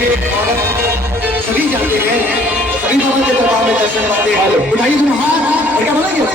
ये औरत सभी जानते हैं, सभी बाबा के दरबार में दर्शन पाते हैं। उठाइए दोनों हाथ और क्या बोलेंगे?